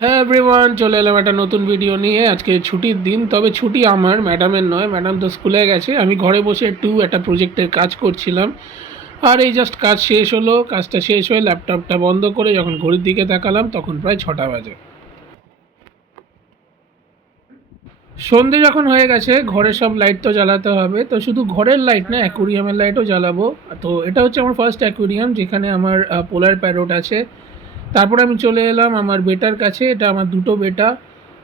হ্যাঁ এভরিওয়ান, চলে এলাম একটা নতুন ভিডিও নিয়ে। আজকে ছুটির দিন, তবে ছুটি আমার, ম্যাডামের নয়। ম্যাডাম তো স্কুলে গেছে, আমি ঘরে বসে একটু একটা প্রজেক্টের কাজ করছিলাম। আর এই জাস্ট কাজ শেষ হলো, কাজটা শেষ হয়ে ল্যাপটপটা বন্ধ করে যখন ঘড়ির দিকে তাকালাম তখন প্রায় 6টা বাজে। সন্ধে যখন হয়ে গেছে, ঘরের সব লাইট তো জ্বালাতে হবে, তো শুধু ঘরের লাইট না, অ্যাকুরিয়ামের লাইটও জ্বালাবো। তো এটা হচ্ছে আমার ফার্স্ট অ্যাকুরিয়াম, যেখানে আমার পোলার প্যারট আছে। তারপরে আমি চলে এলাম আমার বেটার কাছে। এটা আমার দুটো বেটা,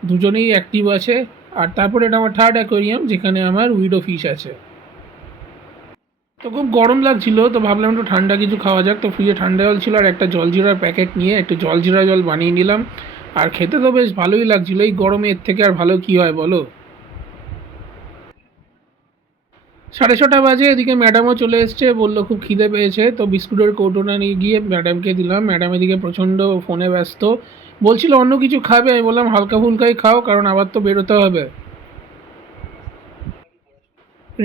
দুজনেই অ্যাক্টিভ আছে। আর তারপরে এটা আমার থার্ড অ্যাকোয়ারিয়াম, যেখানে আমার উইডো ফিশ আছে। তো খুব গরম লাগছিল, তো ভাবলাম একটু ঠান্ডা কিছু খাওয়া যাক। তো ফ্রিজে ঠান্ডা জল ছিল, আর একটা জলজিরার প্যাকেট নিয়ে একটু জলজিরা জল বানিয়ে নিলাম। আর খেতে তো বেশ ভালোই লাগছিলো। এই গরমে এর থেকে আর ভালো কী হয় বলো। 6:30 বাজে, এদিকে ম্যাডামও চলে এসছে, বললো খুব খিদে পেয়েছে। তো বিস্কুটের কৌটোটা নিয়ে গিয়ে ম্যাডামকে দিলাম। ম্যাডাম এদিকে প্রচণ্ড ফোনে ব্যস্ত, বলছিল অন্য কিছু খাবে। আমি বললাম হালকা ফুলকাই খাও, কারণ আবার তো বেরোতে হবে।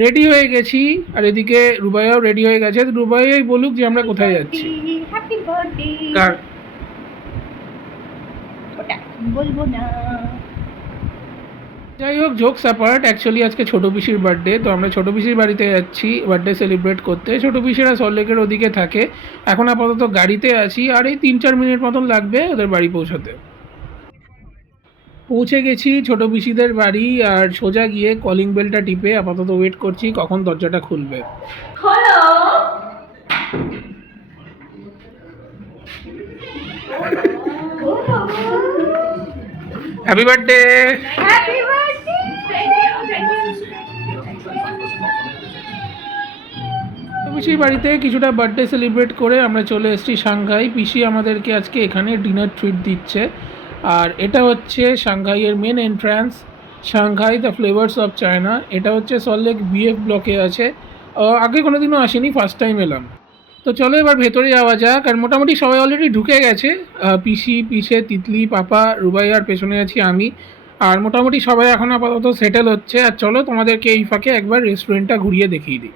রেডি হয়ে গেছি, আর এদিকে রুবাইয়াও রেডি হয়ে গেছে। রুবাইয়াই বলুক যে আমরা কোথায় যাচ্ছি। Happy birthday. কার? ওটা বলবো না। যাই হোক, জোকস অ্যাপার্ট, অ্যাকচুয়ালি আজকে ছোটো পিসির বার্থডে। তো আমরা ছোটো পিসির বাড়িতে যাচ্ছি বার্থডে সেলিব্রেট করতে। ছোটো পিসিরা সল্টলেকের ওদিকে থাকে। এখন আপাতত গাড়িতে আছি, আর এই 3-4 মিনিট মতন লাগবে ওদের বাড়ি পৌঁছাতে। পৌঁছে গেছি ছোটো পিসিদের বাড়ি, আর সোজা গিয়ে কলিং বেলটা টিপে আপাতত ওয়েট করছি কখন দরজাটা খুলবে। Hello. Happy birthday. Happy birthday. পিসির বাড়িতে কিছুটা বার্থডে সেলিব্রেট করে আমরা চলে এসেছি সাংঘাই। পিসি আমাদেরকে আজকে এখানে ডিনার ট্রিট দিচ্ছে। আর এটা হচ্ছে সাংঘাইয়ের main entrance, Shanghai the flavours of China. এটা হচ্ছে সল্টলেক বিএফ ব্লকে আছে। আগে কোনো দিনও আসেনি, ফার্স্ট টাইম এলাম। তো চলো এবার ভেতরে যাওয়া যাক। আর মোটামুটি সবাই অলরেডি ঢুকে গেছে। পিসি, পিসে, তিতলি, পাপা, রুবাইয়ার পেছনে আছি আমি। আর মোটামুটি সবাই এখন আপাতত সেটেল হচ্ছে। আর চলো তোমাদেরকে এই ফাঁকে একবার রেস্টুরেন্টটা ঘুরিয়ে দেখিয়ে দিই।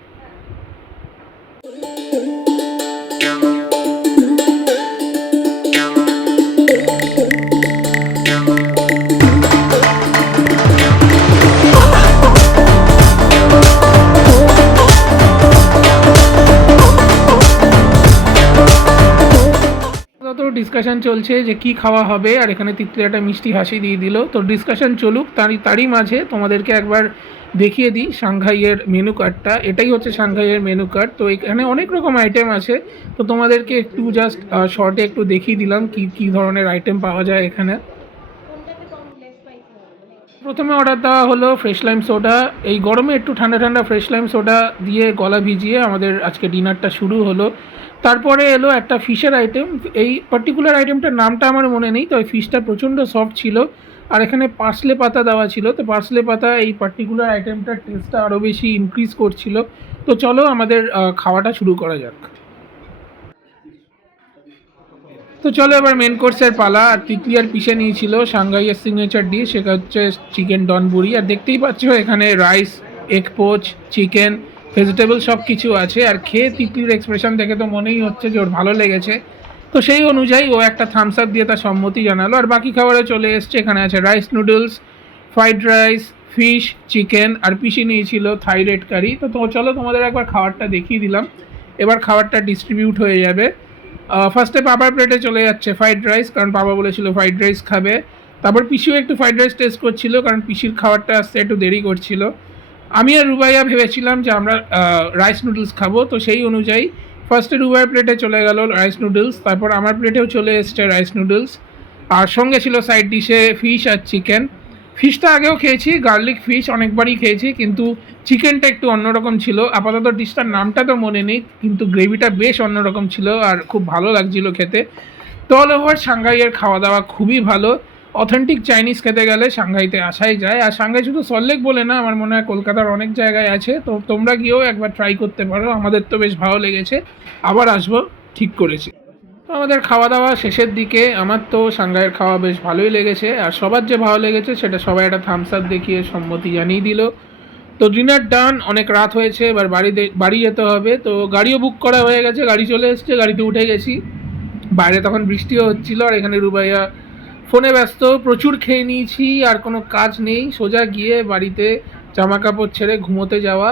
তো ডিসকাশন চলছে যে কি খাওয়া হবে, আর এখানে তিতলি একটা মিষ্টি হাসি দিয়ে দিল। তো ডিসকাশন চলুক, তারই মাঝে তোমাদেরকে একবার দেখিয়ে দিই সাংঘাইয়ের মেনু কার্ডটা। এটাই হচ্ছে সাংঘাইয়ের মেনু কার্ড। তো এখানে অনেক রকম আইটেম আছে। তো তোমাদেরকে একটু জাস্ট শর্টে একটু দেখিয়ে দিলাম কি কি ধরনের আইটেম পাওয়া যায় এখানে। প্রথমে অর্ডার দেওয়া হলো ফ্রেশ লাইম সোডা। এই গরমে একটু ঠান্ডা ঠান্ডা ফ্রেশ লাইম সোডা দিয়ে গলা ভিজিয়ে আমাদের আজকে ডিনারটা শুরু হলো। তারপরে এলো একটা ফিশের আইটেম। এই পার্টিকুলার আইটেমটার নামটা আমার মনে নেই, তো ওই ফিশটা প্রচণ্ড সফট ছিল। আর এখানে পার্সলে পাতা দেওয়া ছিল। তো পার্সলে পাতা এই পার্টিকুলার আইটেমটার টেস্টটা আরও বেশি ইনক্রিজ করছিল। তো চলো আমাদের খাওয়াটা শুরু করা যাক। তো চলো এবার মেন কোর্সের পালা। আর তিতলি আর পিসে নিয়েছিল সাংঘাইয়ের সিগনেচার ডিশ, সেটা হচ্ছে চিকেন ডনবুরি। আর দেখতেই পাচ্ছ এখানে rice, egg poach, chicken, vegetable সব কিছু আছে। আর খেয়ে তিতলির এক্সপ্রেশন দেখে তো মনেই হচ্ছে যে ওর ভালো লেগেছে। তো সেই অনুযায়ী ও একটা থামস আপ দিয়ে তার সম্মতি জানালো। আর বাকি খাবারে চলে এসছে, এখানে আছে rice noodles, fried rice, fish, chicken, আর পিসি নিয়েছিল থাই রেড কারি। তো চলো তোমাদের একবার খাবারটা দেখিয়ে দিলাম। এবার খাবারটা ডিস্ট্রিবিউট হয়ে যাবে। ফার্স্টে পাপার প্লেটে চলে যাচ্ছে ফ্রাইড রাইস, কারণ পাপা বলেছিল ফ্রাইড রাইস খাবে। তারপর পিসিও একটু ফ্রাইড রাইস টেস্ট করছিল, কারণ পিসির খাবারটা আসতে একটু দেরি করছিল। আমি আর রুবাইয়া ভেবেছিলাম যে আমরা রাইস নুডলস খাবো। তো সেই অনুযায়ী ফার্স্টে রুবাইয়ের প্লেটে চলে গেল রাইস নুডলস, তারপর আমার প্লেটেও চলে এসছে রাইস নুডলস। আর সঙ্গে ছিল সাইড ডিশে ফিশ আর চিকেন। ফিশটা আগেও খেয়েছি, গার্লিক ফিশ অনেকবারই খেয়েছি, কিন্তু চিকেনটা একটু অন্যরকম ছিল। আপাতত ডিশটার নামটা তো মনে নেই, কিন্তু গ্রেভিটা বেশ অন্যরকম ছিল আর খুব ভালো লাগছিল খেতে। তো অল ওভার সাংঘাইয়ের খাওয়া দাওয়া খুবই ভালো। অথেন্টিক চাইনিজ খেতে গেলে সাংঘাইতে আসাই যায়। আর সাংঘাই শুধু সল্টলেক বলে না, আমার মনে হয় কলকাতার অনেক জায়গায় আছে। তো তোমরা গিয়েও একবার ট্রাই করতে পারো। আমাদের তো বেশ ভালো লেগেছে, আবার আসবো ঠিক করেছি। তো আমাদের খাওয়া দাওয়া শেষের দিকে। আমার তো সাংঘাইয়ের খাওয়া বেশ ভালোই লেগেছে, আর সবার যে ভালো লেগেছে সেটা সবাই একটা থামস আপ দেখিয়ে সম্মতি জানিয়ে দিল। তো ডিনার ডান, অনেক রাত হয়েছে, এবার বাড়ি যেতে হবে। তো গাড়িও বুক করা হয়ে গেছে, গাড়ি চলে এসছে, গাড়িতে উঠে গেছি। বাইরে তখন বৃষ্টিও হচ্ছিল, আর এখানে রুবাইয়া ফোনে ব্যস্ত, প্রচুর খেয়ে নিয়েছি, আর কোনো কাজ নেই, সোজা গিয়ে বাড়িতে জামা কাপড় ছেড়ে ঘুমোতে যাওয়া।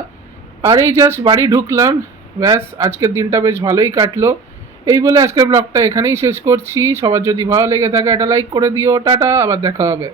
আর এই জাস্ট বাড়ি ঢুকলাম, ব্যাস আজকের দিনটা বেশ ভালোই কাটলো। এই বলে আজকের ব্লগটা এখানেই শেষ করছি। সবার যদি ভালো লেগে থাকে একটা লাইক করে দিও। টাটা, আবার দেখা হবে।